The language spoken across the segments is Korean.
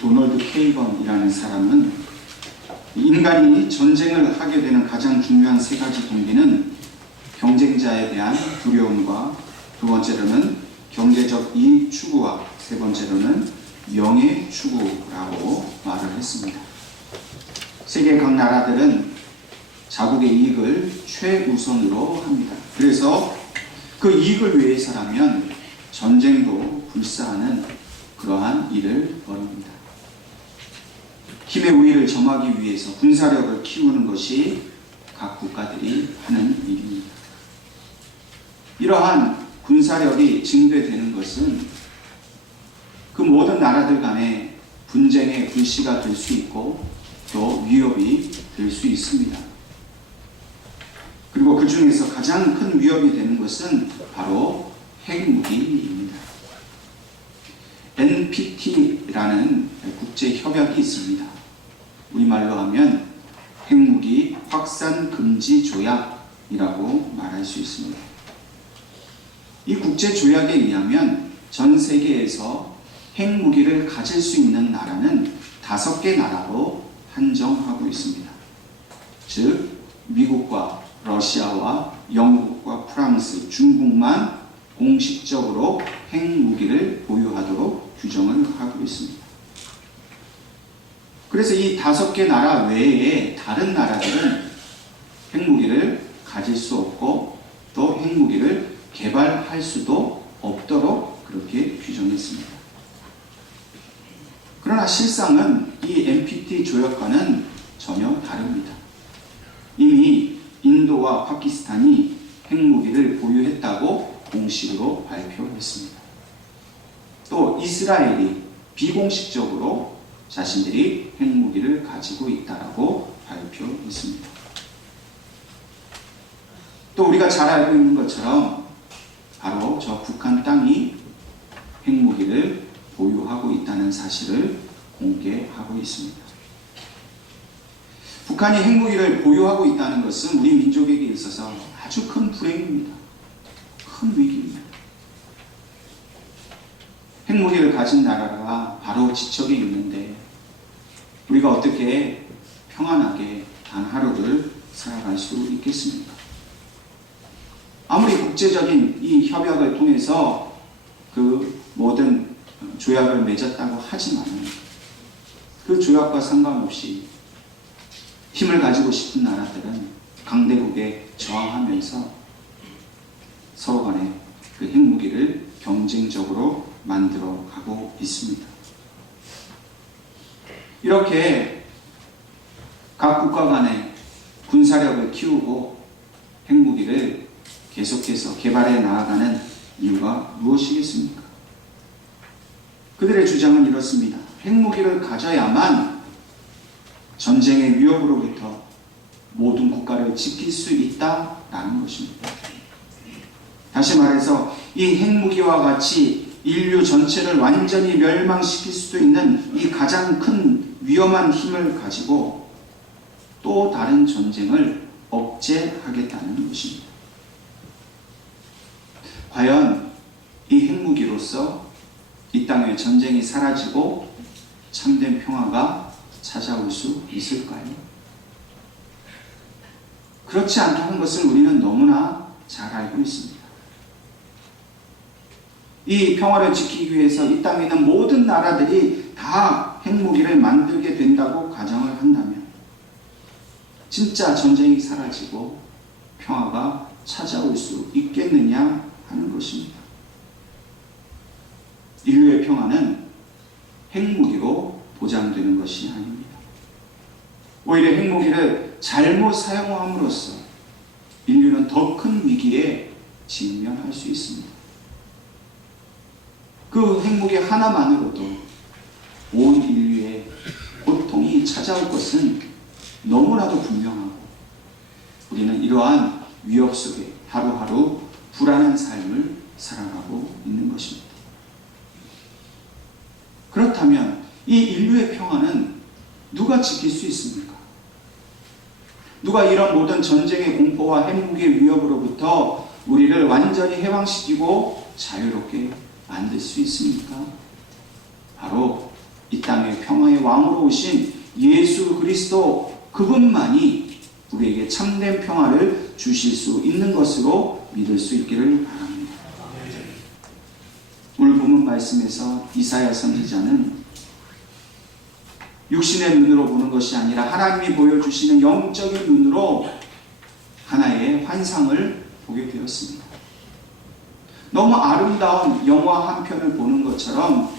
도널드 케이건이라는 사람은 인간이 전쟁을 하게 되는 가장 중요한 세 가지 동기는 경쟁자에 대한 두려움과 두 번째로는 경제적 이익 추구와 세 번째로는 명예 추구라고 말을 했습니다. 세계 각 나라들은 자국의 이익을 최우선으로 합니다. 그래서 그 이익을 위해서라면 전쟁도 불사하는 그러한 일을 벌입니다. 힘의 우위를 점하기 위해서 군사력을 키우는 것이 각 국가들이 하는 일입니다. 이러한 군사력이 증대되는 것은 그 모든 나라들 간의 분쟁의 불씨가 될 수 있고 또 위협이 될 수 있습니다. 그리고 그 중에서 가장 큰 위협이 되는 것은 바로 핵무기입니다. NPT라는 국제협약이 있습니다. 우리말로 하면 핵무기 확산 금지 조약이라고 말할 수 있습니다. 이 국제조약에 의하면 전 세계에서 핵무기를 가질 수 있는 나라는 5개 나라로 한정하고 있습니다. 즉 미국과 러시아와 영국과 프랑스, 중국만 공식적으로 핵무기를 보유하도록 규정을 하고 있습니다. 그래서 이 5개 나라 외에 다른 나라들은 핵무기를 가질 수 없고 또 핵무기를 개발할 수도 없도록 그렇게 규정했습니다. 그러나 실상은 이 NPT 조약과는 전혀 다릅니다. 이미 인도와 파키스탄이 핵무기를 보유했다고 공식으로 발표했습니다. 또 이스라엘이 비공식적으로 자신들이 핵무기를 가지고 있다고 발표했습니다. 또 우리가 잘 알고 있는 것처럼 바로 저 북한 땅이 핵무기를 보유하고 있다는 사실을 공개하고 있습니다. 북한이 핵무기를 보유하고 있다는 것은 우리 민족에게 있어서 아주 큰 불행입니다. 큰 위기입니다. 핵무기를 가진 나라가 바로 지척에 있는데 우리가 어떻게 평안하게 단 하루를 살아갈 수 있겠습니까? 아무리 국제적인 이 협약을 통해서 그 모든 조약을 맺었다고 하지만 그 조약과 상관없이 힘을 가지고 싶은 나라들은 강대국에 저항하면서 서로 간에 그 핵무기를 경쟁적으로 만들어 가고 있습니다. 이렇게 각 국가 간의 군사력을 키우고 핵무기를 계속해서 개발해 나아가는 이유가 무엇이겠습니까? 그들의 주장은 이렇습니다. 핵무기를 가져야만 전쟁의 위협으로부터 모든 국가를 지킬 수 있다라는 것입니다. 다시 말해서 이 핵무기와 같이 인류 전체를 완전히 멸망시킬 수도 있는 이 가장 큰 위험한 힘을 가지고 또 다른 전쟁을 억제하겠다는 것입니다. 과연 이 핵무기로서 이 땅의 전쟁이 사라지고 참된 평화가 찾아올 수 있을까요? 그렇지 않다는 것을 우리는 너무나 잘 알고 있습니다. 이 평화를 지키기 위해서 이 땅에 있는 모든 나라들이 다 핵무기를 만들게 된다고 가정을 한다면 진짜 전쟁이 사라지고 평화가 찾아올 수 있겠느냐 하는 것입니다. 인류의 평화는 핵무기로 보장되는 것이 아닙니다. 오히려 핵무기를 잘못 사용함으로써 인류는 더 큰 위기에 직면할 수 있습니다. 그 핵무기 하나만으로도 온 인류의 고통이 찾아올 것은 너무나도 분명하고 우리는 이러한 위협 속에 하루하루 불안한 삶을 살아가고 있는 것입니다. 그렇다면 이 인류의 평화는 누가 지킬 수 있습니까? 누가 이런 모든 전쟁의 공포와 핵무기의 위협으로부터 우리를 완전히 해방시키고 자유롭게 만들 수 있습니까? 바로 이 땅의 평화 백성의 왕으로 오신 예수 그리스도 그분만이 우리에게 참된 평화를 주실 수 있는 것으로 믿을 수 있기를 바랍니다. 오늘 본문 말씀에서 이사야 선지자는 육신의 눈으로 보는 것이 아니라 하나님이 보여주시는 영적인 눈으로 하나의 환상을 보게 되었습니다. 너무 아름다운 영화 한 편을 보는 것처럼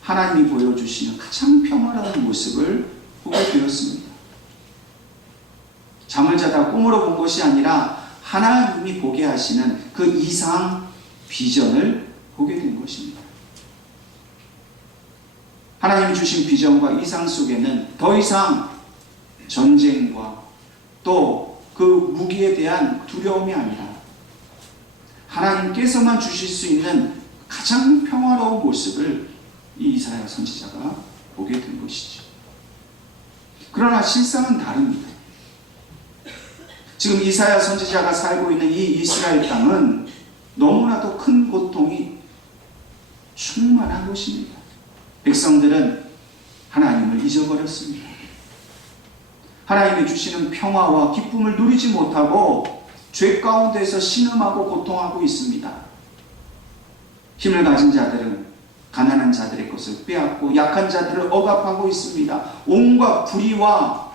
하나님이 보여주시는 가장 평화로운 모습을 보게 되었습니다. 잠을 자다 꿈으로 본 것이 아니라 하나님이 보게 하시는 그 이상 비전을 보게 된 것입니다. 하나님이 주신 비전과 이상 속에는 더 이상 전쟁과 또 그 무기에 대한 두려움이 아니라 하나님께서만 주실 수 있는 가장 평화로운 모습을 이 이사야 선지자가 보게 된 것이죠. 그러나 실상은 다릅니다. 지금 이사야 선지자가 살고 있는 이 이스라엘 땅은 너무나도 큰 고통이 충만한 곳입니다. 백성들은 하나님을 잊어버렸습니다. 하나님이 주시는 평화와 기쁨을 누리지 못하고 죄 가운데서 신음하고 고통하고 있습니다. 힘을 가진 자들은 가난한 자들의 것을 빼앗고 약한 자들을 억압하고 있습니다. 온갖 불의와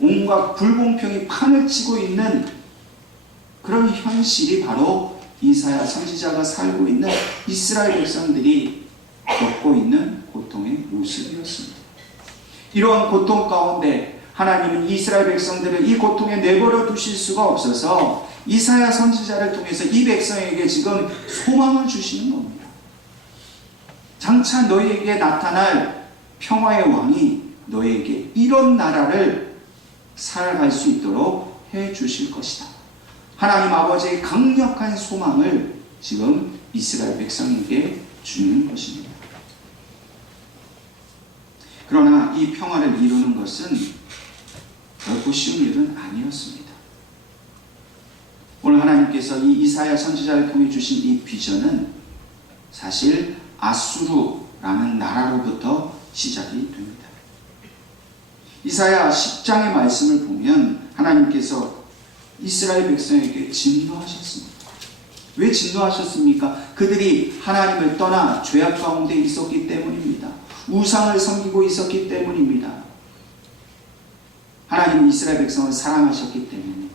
온갖 불공평이 판을 치고 있는 그런 현실이 바로 이사야 선지자가 살고 있는 이스라엘 백성들이 겪고 있는 고통의 모습이었습니다. 이러한 고통 가운데 하나님은 이스라엘 백성들을 이 고통에 내버려 두실 수가 없어서 이사야 선지자를 통해서 이 백성에게 지금 소망을 주시는 겁니다. 장차 너희에게 나타날 평화의 왕이 너희에게 이런 나라를 살아갈 수 있도록 해 주실 것이다. 하나님 아버지의 강력한 소망을 지금 이스라엘 백성에게 주는 것입니다. 그러나 이 평화를 이루는 것은 결코 쉬운 일은 아니었습니다. 오늘 하나님께서 이 이사야 선지자를 통해 주신 이 비전은 사실 아수르라는 나라로부터 시작이 됩니다. 이사야 10장의 말씀을 보면 하나님께서 이스라엘 백성에게 진노하셨습니다. 왜 진노하셨습니까? 그들이 하나님을 떠나 죄악 가운데 있었기 때문입니다. 우상을 섬기고 있었기 때문입니다. 하나님은 이스라엘 백성을 사랑하셨기 때문에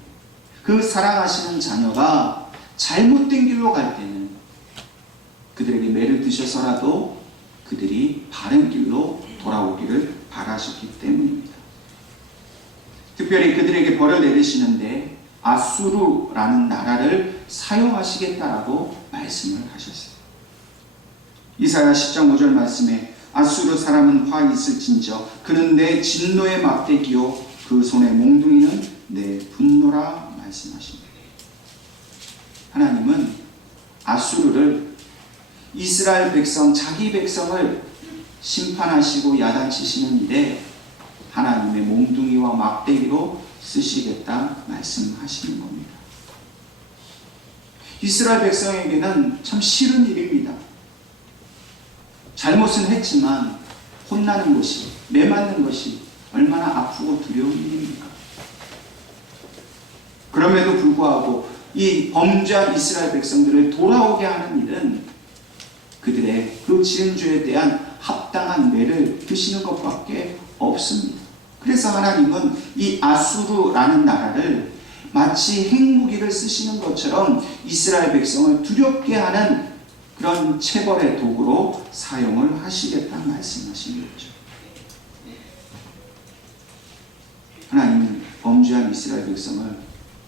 그 사랑하시는 자녀가 잘못된 길로 갈 때는 그들에게 매를 드셔서라도 그들이 바른 길로 돌아오기를 바라셨기 때문입니다. 특별히 그들에게 벌을 내리시는데 아수르라는 나라를 사용하시겠다라고 말씀을 하셨어요. 이사야 10장 5절 말씀에 아수르 사람은 화 있을진저 그는 내 진노의 막대기요 그 손의 몽둥이는 내 분노라 말씀하십니다. 하나님은 아수르를 이스라엘 백성, 자기 백성을 심판하시고 야단치시는 일에 하나님의 몽둥이와 막대기로 쓰시겠다 말씀하시는 겁니다. 이스라엘 백성에게는 참 싫은 일입니다. 잘못은 했지만 혼나는 것이, 매맞는 것이 얼마나 아프고 두려운 일입니까? 그럼에도 불구하고 이 범죄한 이스라엘 백성들을 돌아오게 하는 일은 그들의 그 지은 죄에 대한 합당한 매를 드시는 것밖에 없습니다. 그래서 하나님은 이 아수르라는 나라를 마치 핵무기를 쓰시는 것처럼 이스라엘 백성을 두렵게 하는 그런 체벌의 도구로 사용을 하시겠다 말씀하신 거죠. 하나님은 범죄한 이스라엘 백성을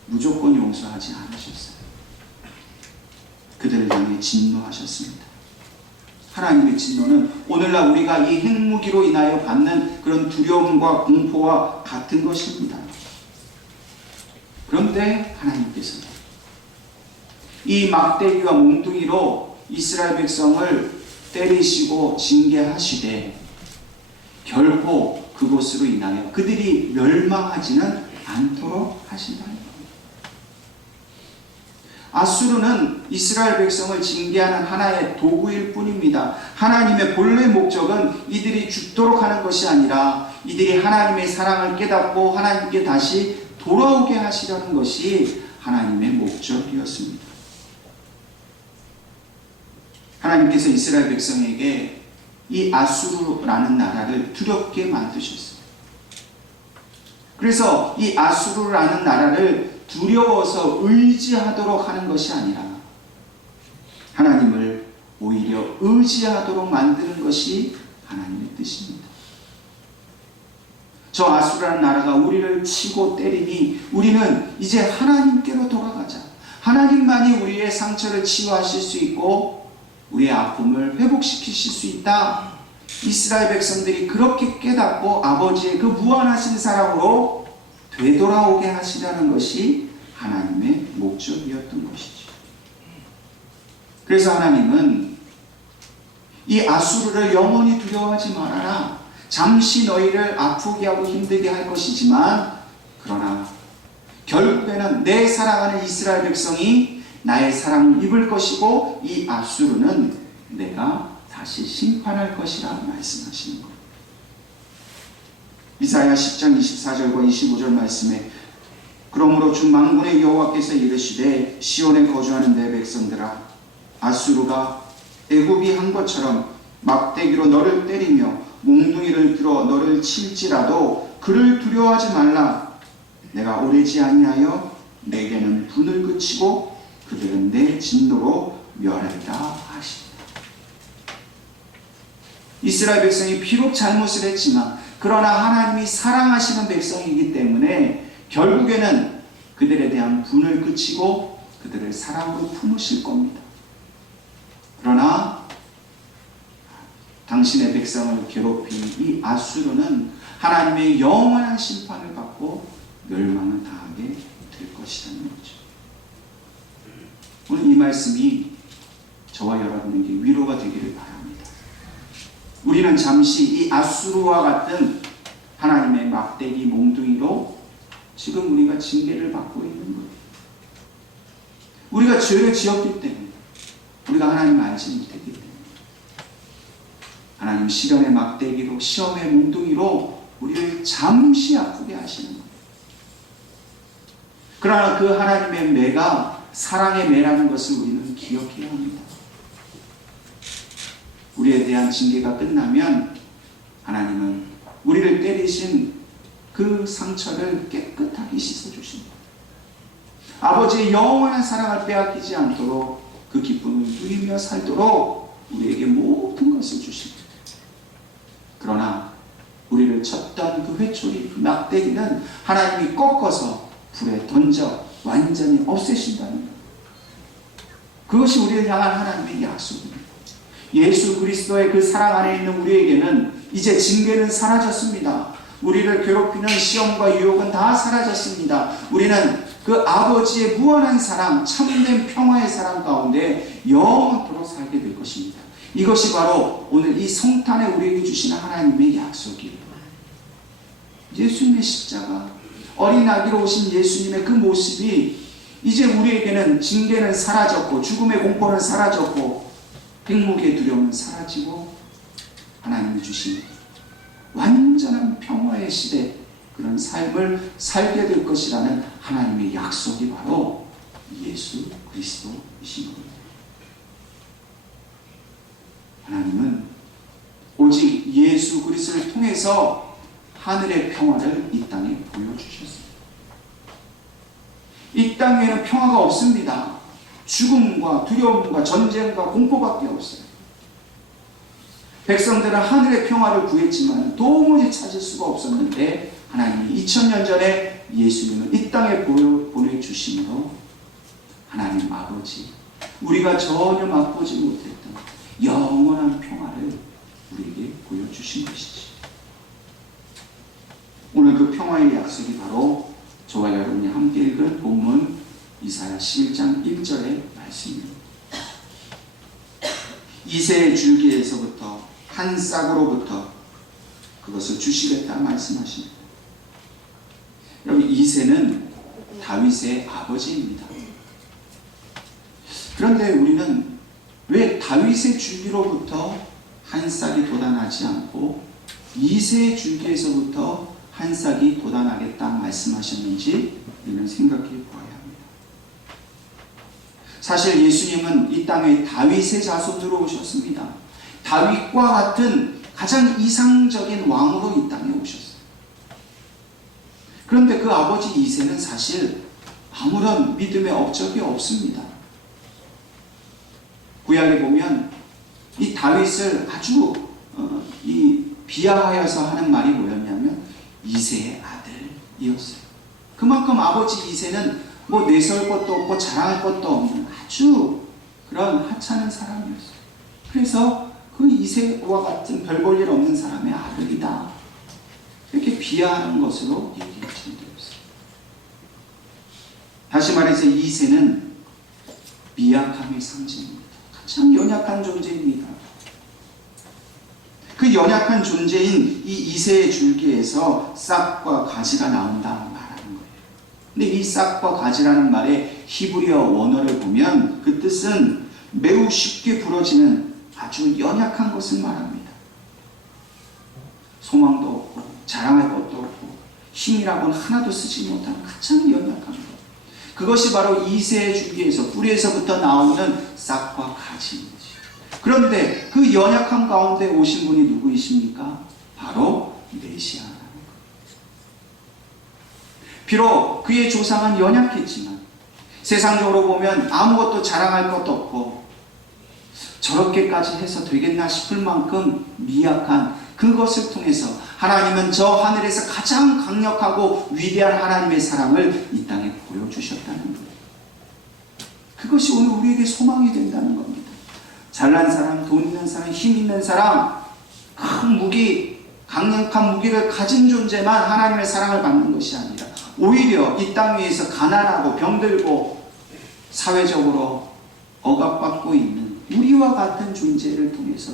무조건 용서하지 않으셨어요. 그들을 향해 진노하셨습니다. 하나님의 진노는 오늘날 우리가 이 핵무기로 인하여 받는 그런 두려움과 공포와 같은 것입니다. 그런데 하나님께서는 이 막대기와 몽둥이로 이스라엘 백성을 때리시고 징계하시되 결코 그것으로 인하여 그들이 멸망하지는 않도록 하신다는 겁니다. 아수르는 이스라엘 백성을 징계하는 하나의 도구일 뿐입니다. 하나님의 본래 목적은 이들이 죽도록 하는 것이 아니라 이들이 하나님의 사랑을 깨닫고 하나님께 다시 돌아오게 하시려는 것이 하나님의 목적이었습니다. 하나님께서 이스라엘 백성에게 이 아수르라는 나라를 두렵게 만드셨어요. 그래서 이 아수르라는 나라를 두려워서 의지하도록 하는 것이 아니라 하나님을 오히려 의지하도록 만드는 것이 하나님의 뜻입니다. 저 아수르라는 나라가 우리를 치고 때리니 우리는 이제 하나님께로 돌아가자. 하나님만이 우리의 상처를 치유하실 수 있고 우리의 아픔을 회복시키실 수 있다. 이스라엘 백성들이 그렇게 깨닫고 아버지의 그 무한하신 사랑으로 되돌아오게 하시려는 것이 하나님의 목적이었던 것이죠. 그래서 하나님은 이 아수르를 영원히 두려워하지 말아라. 잠시 너희를 아프게 하고 힘들게 할 것이지만 그러나 결국에는 내 사랑하는 이스라엘 백성이 나의 사랑을 입을 것이고 이 아수르는 내가 다시 심판할 것이라 말씀하시는 겁니다. 이사야 10장 24절과 25절 말씀에 그러므로 주 만군의 여호와께서 이르시되 시온에 거주하는 내 백성들아 아수르가 애굽이 한 것처럼 막대기로 너를 때리며 몽둥이를 들어 너를 칠지라도 그를 두려워하지 말라. 내가 오래지 아니하여 내게는 분을 그치고 그들은 내 진노로 멸하리라 하시니라. 이스라엘 백성이 비록 잘못을 했지만 그러나 하나님이 사랑하시는 백성이기 때문에 결국에는 그들에 대한 분을 그치고 그들을 사랑으로 품으실 겁니다. 그러나 당신의 백성을 괴롭힌 이 아수르는 하나님의 영원한 심판을 받고 멸망을 당하게 될 것이라는 거죠. 오늘 이 말씀이 저와 여러분에게 위로가 되기를 바랍니다. 우리는 잠시 이 아수르와 같은 하나님의 막대기 몽둥이로 지금 우리가 징계를 받고 있는 거예요. 우리가 죄를 지었기 때문에, 우리가 하나님을 알지 못했기 때문에 하나님 시련의 막대기로, 시험의 몽둥이로 우리를 잠시 아프게 하시는 거예요. 그러나 그 하나님의 매가 사랑의 매라는 것을 우리는 기억해야 합니다. 우리에 대한 징계가 끝나면 하나님은 우리를 때리신 그 상처를 깨끗하게 씻어주십니다. 아버지의 영원한 사랑을 빼앗기지 않도록 그 기쁨을 누리며 살도록 우리에게 모든 것을 주십니다. 그러나 우리를 쳤던 그 회초리, 그 막대기는 하나님이 꺾어서 불에 던져 완전히 없애신다는 것. 그것이 우리를 향한 하나님의 약속입니다. 예수 그리스도의 그 사랑 안에 있는 우리에게는 이제 징계는 사라졌습니다. 우리를 괴롭히는 시험과 유혹은 다 사라졌습니다. 우리는 그 아버지의 무한한 사랑, 참된 평화의 사랑 가운데 영원토록 살게 될 것입니다. 이것이 바로 오늘 이 성탄에 우리에게 주시는 하나님의 약속이에요. 예수님의 십자가, 어린 아기로 오신 예수님의 그 모습이 이제 우리에게는 징계는 사라졌고 죽음의 공포는 사라졌고 행복의 두려움은 사라지고 하나님이 주신 완전한 평화의 시대, 그런 삶을 살게 될 것이라는 하나님의 약속이 바로 예수 그리스도이신 겁니다. 하나님은 오직 예수 그리스도를 통해서 하늘의 평화를 이 땅에 보여주셨습니다. 이 땅에는 평화가 없습니다. 죽음과 두려움과 전쟁과 공포밖에 없어요. 백성들은 하늘의 평화를 구했지만 도무지 찾을 수가 없었는데 하나님이 2000년 전에 예수님을 이 땅에 보내주심으로 하나님 아버지, 우리가 전혀 맛보지 못했던 영원한 평화를 우리에게 보여주신 것이지. 오늘 그 평화의 약속이 바로 저와 여러분이 함께 읽은 본문 이사야 11장 1절의 말씀입니다. 이새의 줄기에서부터 한 싹으로부터 그것을 주시겠다 말씀하십니다. 여러분, 이새는 다윗의 아버지입니다. 그런데 우리는 왜 다윗의 줄기로부터 한 싹이 돋아나지 않고 이새의 줄기에서부터 한 싹이 돋아나겠다 말씀하셨는지 우리는 생각해 보아야 합니다. 사실 예수님은 이 땅에 다윗의 자손으로 오셨습니다. 다윗과 같은 가장 이상적인 왕으로 이 땅에 오셨어요. 그런데 그 아버지 이새는 사실 아무런 믿음의 업적이 없습니다. 구약에 보면 이 다윗을 아주 비하하여서 하는 말이 뭐였냐면 이새의 아들이었어요. 그만큼 아버지 이새는 뭐 내세울 것도 없고 자랑할 것도 없는 아주 그런 하찮은 사람이었어요. 그래서 그 이새와 같은 별 볼 일 없는 사람의 아들이다, 이렇게 비하하는 것으로 얘기할 정도였어요. 다시 말해서 이새는 미약함의 상징입니다. 가장 연약한 존재입니다. 그 연약한 존재인 이 이새의 줄기에서 싹과 가지가 나온다 말하는 거예요. 근데 이 싹과 가지라는 말의 히브리어 원어를 보면 그 뜻은 매우 쉽게 부러지는 아주 연약한 것을 말합니다. 소망도 없고 자랑할 것도 없고 힘이라고는 하나도 쓰지 못한 가장 연약한 것. 그것이 바로 이새의 줄기에서 뿌리에서부터 나오는 싹과 가지입니다. 그런데 그 연약함 가운데 오신 분이 누구이십니까? 바로 메시아라는 것. 비록 그의 조상은 연약했지만 세상적으로 보면 아무것도 자랑할 것도 없고 저렇게까지 해서 되겠나 싶을 만큼 미약한 그것을 통해서 하나님은 저 하늘에서 가장 강력하고 위대한 하나님의 사랑을 이 땅에 보여주셨다는 거예요. 그것이 오늘 우리에게 소망이 된다는 겁니다. 잘난 사람, 돈 있는 사람, 힘 있는 사람, 큰 무기, 강력한 무기를 가진 존재만 하나님의 사랑을 받는 것이 아니라 오히려 이 땅 위에서 가난하고 병들고 사회적으로 억압받고 있는 우리와 같은 존재를 통해서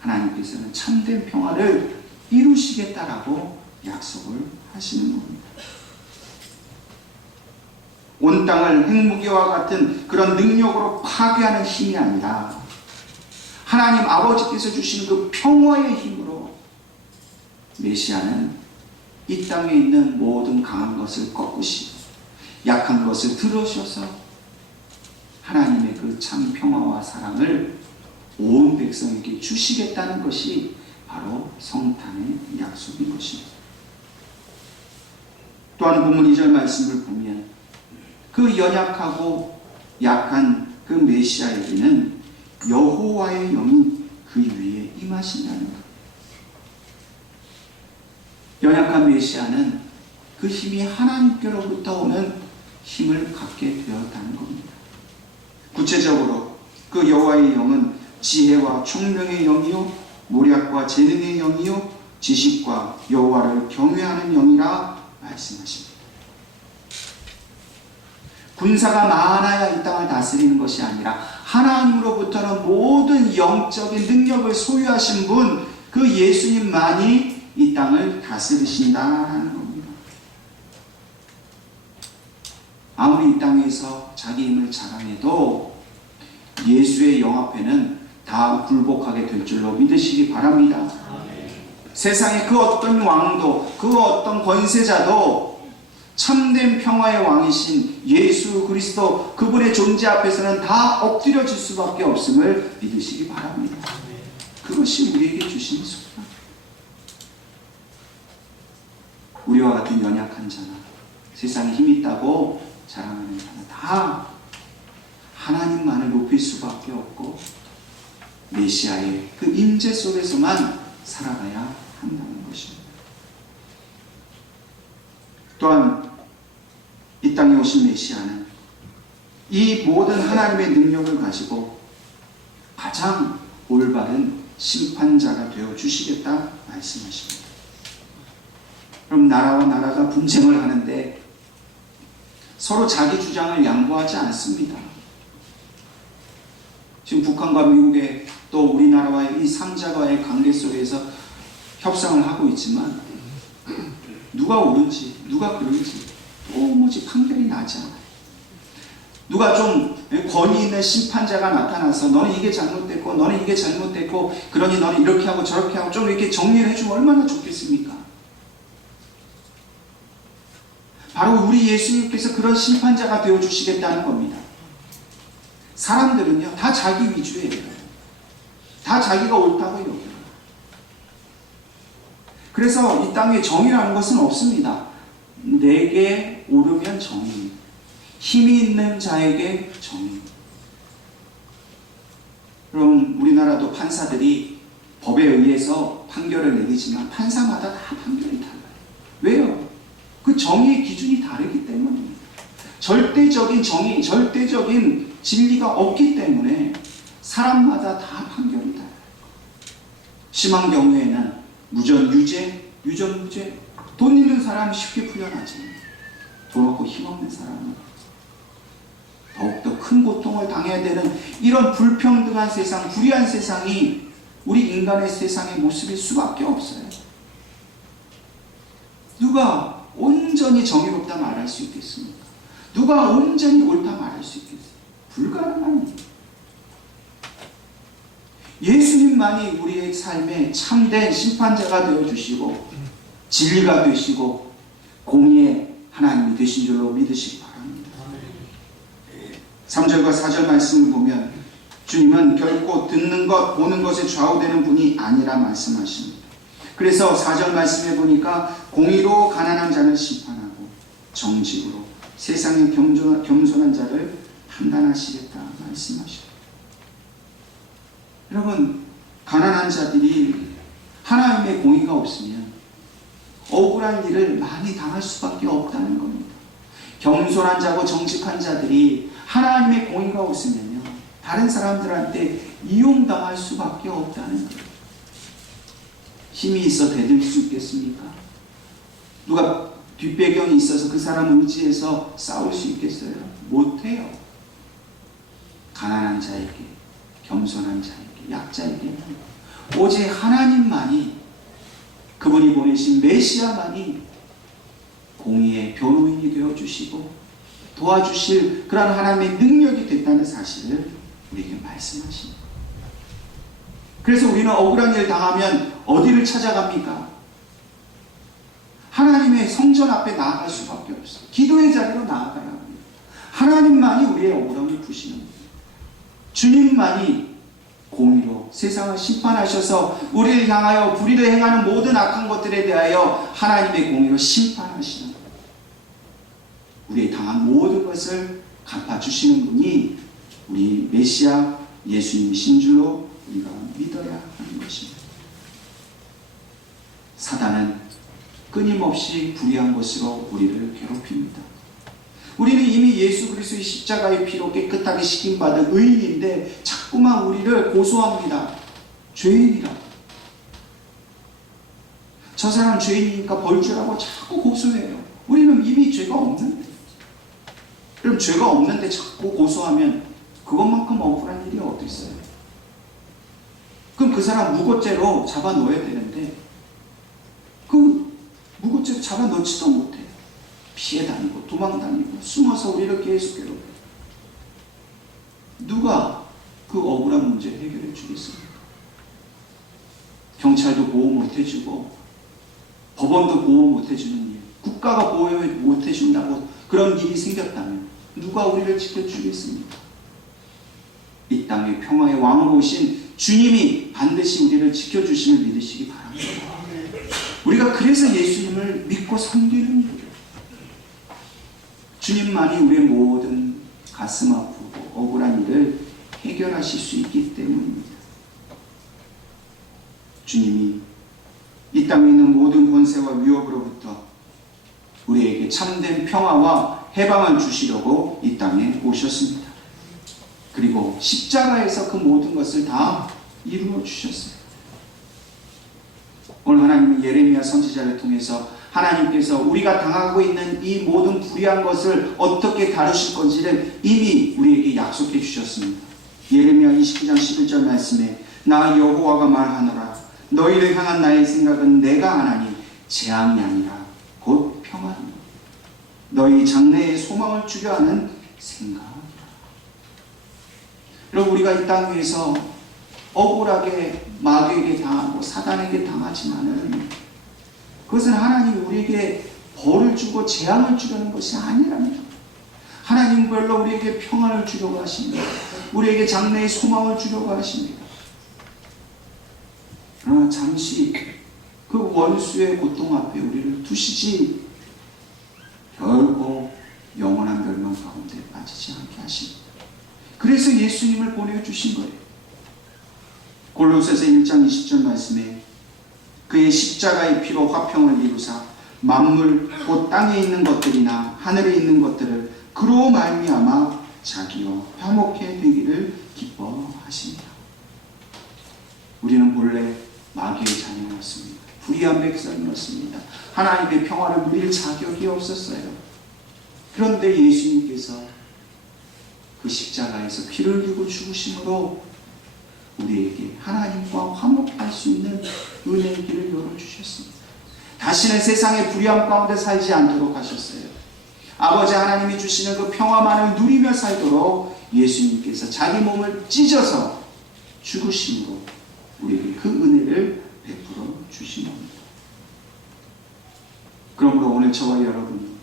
하나님께서는 참된 평화를 이루시겠다라고 약속을 하시는 겁니다. 온 땅을 핵무기와 같은 그런 능력으로 파괴하는 힘이 아니라 하나님 아버지께서 주신 그 평화의 힘으로 메시아는 이 땅에 있는 모든 강한 것을 꺾으시고 약한 것을 들으셔서 하나님의 그 참 평화와 사랑을 온 백성에게 주시겠다는 것이 바로 성탄의 약속인 것입니다. 또한 본문 2절 말씀을 보면 그 연약하고 약한 그 메시아에게는 여호와의 영이 그 위에 임하신다는 것. 연약한 메시아는 그 힘이 하나님께로부터 오는 힘을 갖게 되었다는 겁니다. 구체적으로 그 여호와의 영은 지혜와 총명의 영이요 모략과 재능의 영이요 지식과 여호와를 경외하는 영이라 말씀하십니다. 군사가 많아야 이 땅을 다스리는 것이 아니라 하나님으로부터는 모든 영적인 능력을 소유하신 분, 그 예수님만이 이 땅을 다스리신다는 겁니다. 아무리 이 땅에서 자기 힘을 자랑해도 예수의 영 앞에는 다 굴복하게 될 줄로 믿으시기 바랍니다. 세상의 그 어떤 왕도, 그 어떤 권세자도 참된 평화의 왕이신 예수 그리스도 그분의 존재 앞에서는 다 엎드려질 수밖에 없음을 믿으시기 바랍니다. 그것이 우리에게 주신 소망. 우리와 같은 연약한 자나 세상에 힘이 있다고 자랑하는 자나 다 하나님만을 높일 수밖에 없고 메시아의 그 임재 속에서만 살아가야 한다는 것입니다. 또한 이 땅에 오신 메시아는 이 모든 하나님의 능력을 가지고 가장 올바른 심판자가 되어 주시겠다 말씀하십니다. 그럼 나라와 나라가 분쟁을 하는데 서로 자기 주장을 양보하지 않습니다. 지금 북한과 미국의 또 우리나라와의 이 3자와의 관계 속에서 협상을 하고 있지만 누가 옳은지 누가 그른지 도무지 판결이 나지 않아요. 누가 좀 권위 있는 심판자가 나타나서 너는 이게 잘못됐고 너는 이게 잘못됐고 그러니 너는 이렇게 하고 저렇게 하고 좀 이렇게 정리를 해주면 얼마나 좋겠습니까? 바로 우리 예수님께서 그런 심판자가 되어주시겠다는 겁니다. 사람들은요 다 자기 위주예요. 다 자기가 옳다고 여겨요. 그래서 이 땅에 정의라는 것은 없습니다. 내게 옳으면 정의, 힘이 있는 자에게 정의. 그럼 우리나라도 판사들이 법에 의해서 판결을 내리지만 판사마다 다 판결이 달라요. 왜요? 그 정의의 기준이 다르기 때문입니다. 절대적인 정의, 절대적인 진리가 없기 때문에 사람마다 다 판결이 달라요. 심한 경우에는 무전 유죄, 유전 무죄. 돈 있는 사람은 쉽게 풀려나지. 돈 없고 힘없는 사람은 더욱더 큰 고통을 당해야 되는 이런 불평등한 세상, 불의한 세상이 우리 인간의 세상의 모습일 수밖에 없어요. 누가 온전히 정의롭다 말할 수 있겠습니까? 누가 온전히 옳다 말할 수 있겠어요? 불가능한 일. 예수님만이 우리의 삶에 참된 심판자가 되어주시고 진리가 되시고 공의의 하나님이 되신 줄로 믿으시기 바랍니다. 3절과 4절 말씀을 보면 주님은 결코 듣는 것, 보는 것에 좌우되는 분이 아니라 말씀하십니다. 그래서 4절 말씀해 보니까 공의로 가난한 자를 심판하고 정직으로 세상에 겸손한 자를 판단하시겠다 말씀하십니다. 여러분, 가난한 자들이 하나님의 공의가 없으면 억울한 일을 많이 당할 수밖에 없다는 겁니다. 겸손한 자고 정직한 자들이 하나님의 공의가 없으면요, 다른 사람들한테 이용당할 수밖에 없다는 거예요. 힘이 있어 대들 수 있겠습니까? 누가 뒷배경이 있어서 그 사람 의지해서 싸울 수 있겠어요? 못해요. 가난한 자에게, 겸손한 자에게, 약자에게는 오직 하나님만이, 그분이 보내신 메시아만이 공의의 변호인이 되어주시고 도와주실 그런 하나님의 능력이 됐다는 사실을 우리에게 말씀하십니다. 그래서 우리는 억울한 일 당하면 어디를 찾아갑니까? 하나님의 성전 앞에 나아갈 수밖에 없어요. 기도의 자리로 나아가야 합니다. 하나님만이 우리의 억울함을 푸시는 거예요. 주님만이 공의로 세상을 심판하셔서 우리를 향하여 불의를 행하는 모든 악한 것들에 대하여 하나님의 공의로 심판하시는 거예요. 우리의 당한 모든 것을 갚아주시는 분이 우리 메시아 예수님이신 줄로 우리가 믿어야 하는 것입니다. 사단은 끊임없이 불의한 것으로 우리를 괴롭힙니다. 우리는 이미 예수 그리스도의 십자가의 피로 깨끗하게 씻김받은 의인인데 자꾸만 우리를 고소합니다. 죄인이라고. 저 사람 죄인이니까 벌주라고 자꾸 고소해요. 우리는 이미 죄가 없는데. 그럼 죄가 없는데 자꾸 고소하면 그것만큼 억울한 일이 어디 있어요? 그럼 그 사람 무고죄로 잡아넣어야 되는데 그 무고죄로 잡아넣지도 못해요. 피해 다니고 도망 다니고 숨어서 우리를 계속 괴롭혀요. 누가 그 억울한 문제 해결해 주겠습니까? 경찰도 보호 못 해주고 법원도 보호 못 해주는 일, 국가가 보호 못 해준다고 그런 일이 생겼다면 누가 우리를 지켜주겠습니까? 이 땅의 평화의 왕으로 오신 주님이 반드시 우리를 지켜주심을 믿으시기 바랍니다. 우리가 그래서 예수님을 믿고 섬기는 거예요. 주님만이 우리의 모든 가슴 아프고 억울한 일을 해결하실 수 있기 때문입니다. 주님이 이 땅에 있는 모든 권세와 위협으로부터 우리에게 참된 평화와 해방을 주시려고 이 땅에 오셨습니다. 그리고 십자가에서 그 모든 것을 다 이루어 주셨어요. 오늘 하나님은 예레미야 선지자를 통해서 하나님께서 우리가 당하고 있는 이 모든 불의한 것을 어떻게 다루실 건지를 이미 우리에게 약속해 주셨습니다. 예레미야 29장 11절 말씀에 나 여호와가 말하노라 너희를 향한 나의 생각은 내가 하나니 재앙이 아니라 곧 평안이요 너희 장래의 소망을 주려 하는 생각이라. 여러분, 우리가 이 땅 위에서 억울하게 마귀에게 당하고 사단에게 당하지만은 그것은 하나님이 우리에게 벌을 주고 재앙을 주려는 것이 아니랍니다. 하나님 별로 우리에게 평안을 주려고 하십니다. 우리에게 장래의 소망을 주려고 하십니다. 그러나 잠시 그 원수의 고통 앞에 우리를 두시지 결코 영원한 멸망 가운데 빠지지 않게 하십니다. 그래서 예수님을 보내주신 거예요. 골로새서 1장 20절 말씀에 그의 십자가의 피로 화평을 이루사 만물 곧 땅에 있는 것들이나 하늘에 있는 것들을 그로 말미암아 자기와 화목해 되기를 기뻐하십니다. 우리는 본래 마귀의 자녀였습니다. 불의한 백성이었습니다. 하나님의 평화를 누릴 자격이 없었어요. 그런데 예수님께서 그 십자가에서 피를 흘리고 죽으심으로 우리에게 하나님과 화목할 수 있는 은혜의 길을 열어주셨습니다. 다시는 세상의 불의함 가운데 살지 않도록 하셨어요. 아버지 하나님이 주시는 그 평화만을 누리며 살도록 예수님께서 자기 몸을 찢어서 죽으심으로 우리에게 그 은혜를 베풀어 주신 겁니다. 그러므로 오늘 저와 여러분,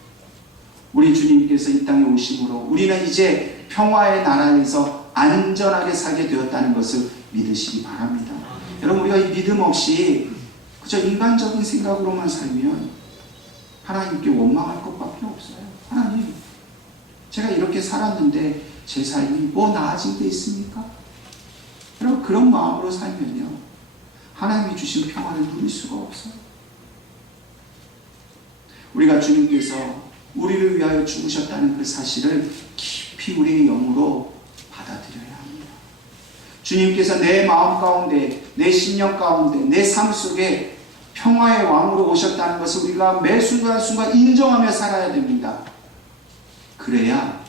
우리 주님께서 이 땅에 오심으로 우리는 이제 평화의 나라에서 안전하게 살게 되었다는 것을 믿으시기 바랍니다. 여러분, 우리가 이 믿음 없이 그저 인간적인 생각으로만 살면 하나님께 원망할 것밖에 없어요. 하나님, 제가 이렇게 살았는데 제 삶이 뭐 나아진 게 있습니까? 여러분, 그런 마음으로 살면요, 하나님이 주신 평화를 누릴 수가 없어요. 우리가 주님께서 우리를 위하여 죽으셨다는 그 사실을 깊이 우리의 영으로 받아들여야 합니다. 주님께서 내 마음 가운데, 내 심령 가운데, 내 삶 속에 평화의 왕으로 오셨다는 것을 우리가 매 순간순간 인정하며 살아야 됩니다. 그래야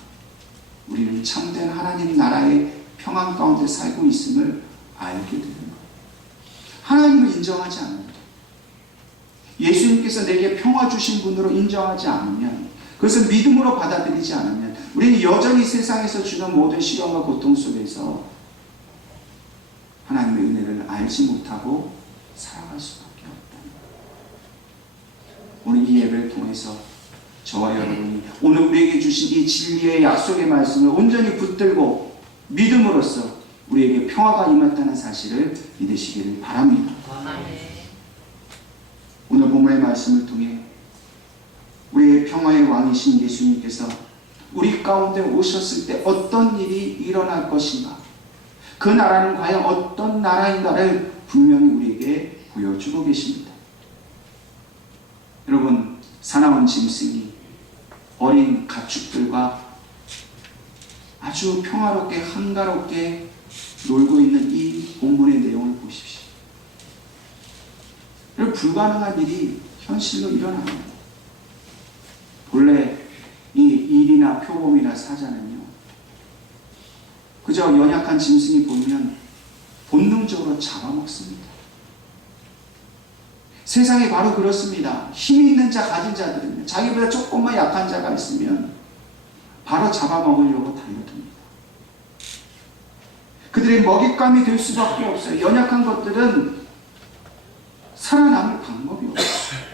우리는 참된 하나님 나라의 평안 가운데 살고 있음을 알게 되는 거예요. 하나님을 인정하지 않는다, 예수님께서 내게 평화 주신 분으로 인정하지 않으면, 그것을 믿음으로 받아들이지 않으면 우리는 여전히 세상에서 주는 모든 시련과 고통 속에서 하나님의 은혜를 알지 못하고 살아갈 수밖에 없다. 오늘 이 예배를 통해서 저와 여러분이 오늘 우리에게 주신 이 진리의 약속의 말씀을 온전히 붙들고 믿음으로써 우리에게 평화가 임했다는 사실을 믿으시기를 바랍니다. 오늘 본문의 말씀을 통해 우리의 평화의 왕이신 예수님께서 우리 가운데 오셨을 때 어떤 일이 일어날 것인가, 그 나라는 과연 어떤 나라인가를 분명히 우리에게 보여주고 계십니다. 여러분, 사나운 짐승이 어린 가축들과 아주 평화롭게 한가롭게 놀고 있는 이 본문의 내용을 보십시오. 여러분, 불가능한 일이 현실로 일어납니다. 본래 이 일이나 표범이나 사자는요, 그저 연약한 짐승이 보이면 본능적으로 잡아먹습니다. 세상이 바로 그렇습니다. 힘 있는 자, 가진 자들은요, 자기보다 조금만 약한 자가 있으면 바로 잡아먹으려고 달려듭니다. 그들의 먹잇감이 될 수밖에 없어요. 연약한 것들은 살아남을 방법이 없어요.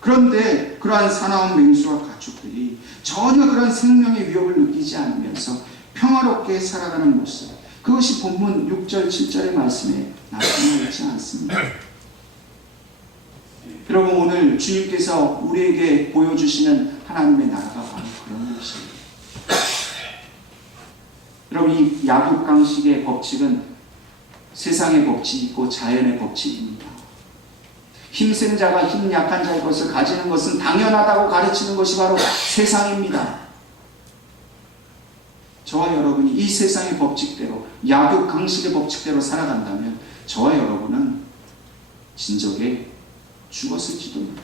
그런데 그러한 사나운 맹수와 가축들이 전혀 그런 생명의 위협을 느끼지 않으면서 평화롭게 살아가는 모습, 그것이 본문 6절, 7절의 말씀에 나타나 있지 않습니다. 여러분, 오늘 주님께서 우리에게 보여주시는 하나님의 나라가 바로 그런 것입니다. 여러분, 이 약육강식의 법칙은 세상의 법칙이고 자연의 법칙입니다. 힘센 자가 힘 약한 자의 것을 가지는 것은 당연하다고 가르치는 것이 바로 세상입니다. 저와 여러분이 이 세상의 법칙대로, 약육강식의 법칙대로 살아간다면 저와 여러분은 진적에 죽었을지도 모릅니다.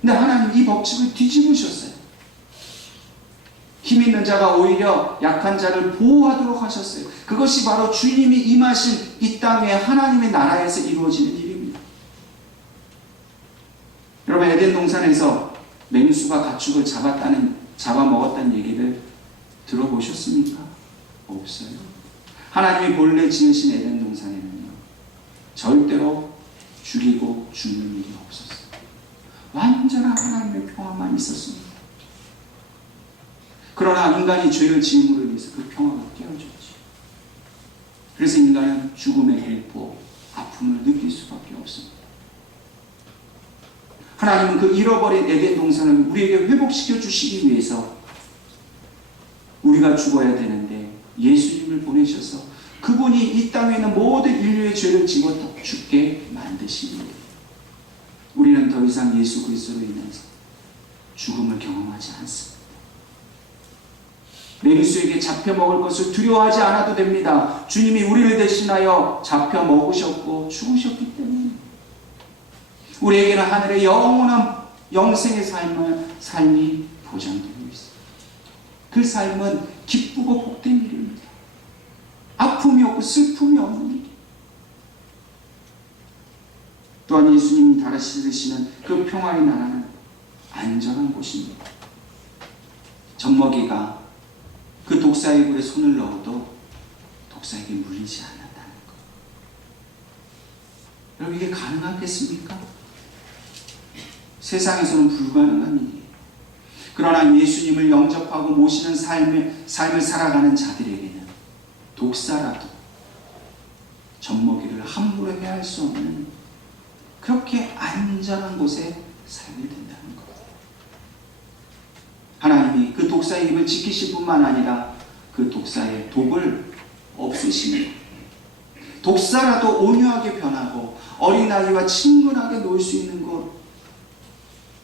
근데 하나님 이 법칙을 뒤집으셨어요. 힘 있는 자가 오히려 약한 자를 보호하도록 하셨어요. 그것이 바로 주님이 임하신 이 땅의 하나님의 나라에서 이루어지는 일입니다. 여러분, 에덴 동산에서 맹수가 가축을 잡아먹었다는 얘기를 들어보셨습니까? 없어요. 하나님이 본래 지으신 에덴 동산에는요, 절대로 죽이고 죽는 일이 없었어요. 완전한 하나님의 평화만 있었습니다. 그러나 인간이 죄를 지음으로 인해서 그 평화가 깨어졌죠. 그래서 인간은 죽음의 공포, 아픔을 느낄 수밖에 없습니다. 하나님은 그 잃어버린 에덴 동산을 우리에게 회복시켜 주시기 위해서 우리가 죽어야 되는데 예수님을 보내셔서 그분이 이 땅에 있는 모든 인류의 죄를 지고 죽게 만드십니다. 우리는 더 이상 예수 그리스도로 인해서 죽음을 경험하지 않습니다. 맹수에게 잡혀 먹을 것을 두려워하지 않아도 됩니다. 주님이 우리를 대신하여 잡혀 먹으셨고 죽으셨기 때문에 우리에게는 하늘의 영원한 영생의 삶이 보장되고 있습니다. 그 삶은 기쁘고 복된 일입니다. 아픔이 없고 슬픔이 없는 일. 또한 예수님이 다루시는 그 평화의 나라는 안전한 곳입니다. 젖먹이가 그 독사의 굴에 손을 넣어도 독사에게 물리지 않는다는 것. 여러분, 이게 가능하겠습니까? 세상에서는 불가능한 일이에요. 그러나 예수님을 영접하고 모시는 삶을 살아가는 자들에게는 독사라도 젖먹이를 함부로 해할 수 없는 그렇게 안전한 곳에 살게 된다는 것. 하나님이 그 독사의 입을 지키실 뿐만 아니라 그 독사의 독을 없애시며 독사라도 온유하게 변하고 어린아이와 친근하게 놀 수 있는 곳,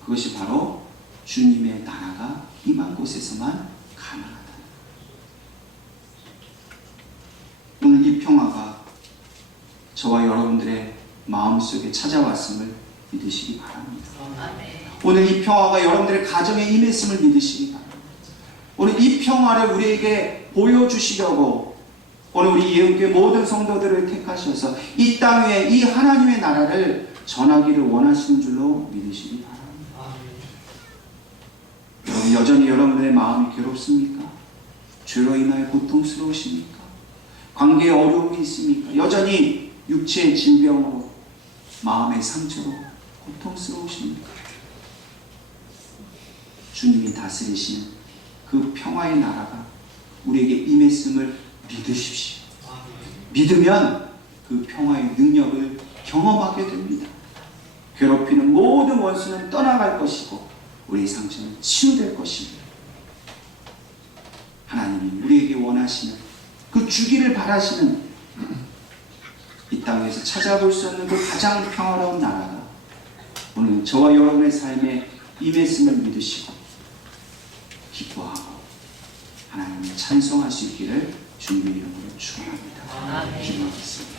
그것이 바로 주님의 나라가 임한 곳에서만 가능하다. 오늘 이 평화가 저와 여러분들의 마음속에 찾아왔음을 믿으시기 바랍니다. 오늘 이 평화가 여러분들의 가정에 임했음을 믿으시기 바랍니다. 오늘 이 평화를 우리에게 보여주시려고 오늘 우리 예언교회 모든 성도들을 택하셔서 이 땅 위에 이 하나님의 나라를 전하기를 원하시는 줄로 믿으시기 바랍니다. 여러분, 여전히 여러분들의 마음이 괴롭습니까? 죄로 인하여 고통스러우십니까? 관계에 어려움이 있습니까? 여전히 육체의 질병으로 마음의 상처로 고통스러우십니까? 주님이 다스리시는 그 평화의 나라가 우리에게 임했음을 믿으십시오. 믿으면 그 평화의 능력을 경험하게 됩니다. 괴롭히는 모든 원수는 떠나갈 것이고 우리의 상처는 치유될 것입니다. 하나님이 우리에게 원하시는 그 주기를 바라시는 이 땅에서 찾아볼 수 없는 그 가장 평화로운 나라가 오늘 저와 여러분의 삶에 임했음을 믿으시고 기뻐하고 하나님을 찬송할 수 있기를 주님의 이름으로 축원합니다. 기도하겠습니다.